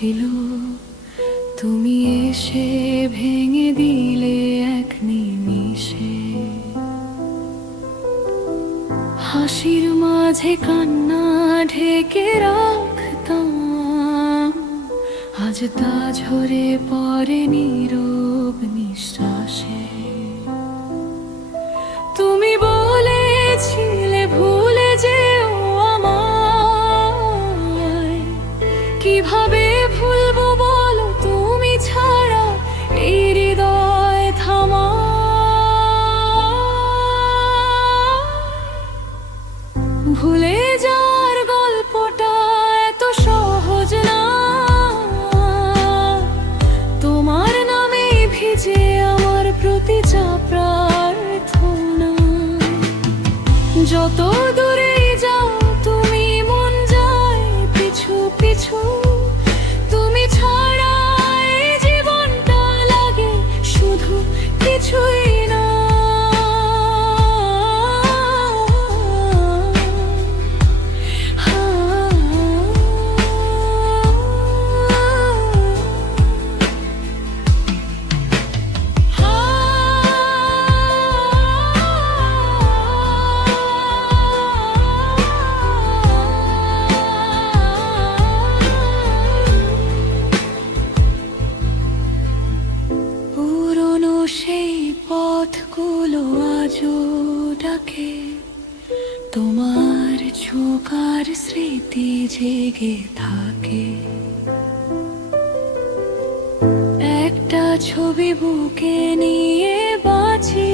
ছিল, তুমি এসে ভেঙে দিলে এক নিমিষে। হাসির মাঝে কান্না ঢেকে রাখতাম, আজ তা ঝরে পড়ে নীরব নিঃশ্বাসে। তুমি বলেছিলে ভুলে যেও আমায়, কিভাবে ভুলবো বলো তুমি ছাড়া এই হৃদয় থামা। ভুলে যাওয়ার গল্পটা এত সহজ না, তোমার নামে ভিজে আমার প্রতিটা প্রার্থনা। যত দূরেই যাও তুমি মন যায় পিছু পিছু, তুমি ছাড়া এই জীবনটা লাগে শুধু কিছুই না। পুরনো সেই পথগুলো আজও ডাকে, তোমার ঝোঁকার স্মৃতি জেগে থাকে। একটা ছবি বুকে নিয়ে বাঁচি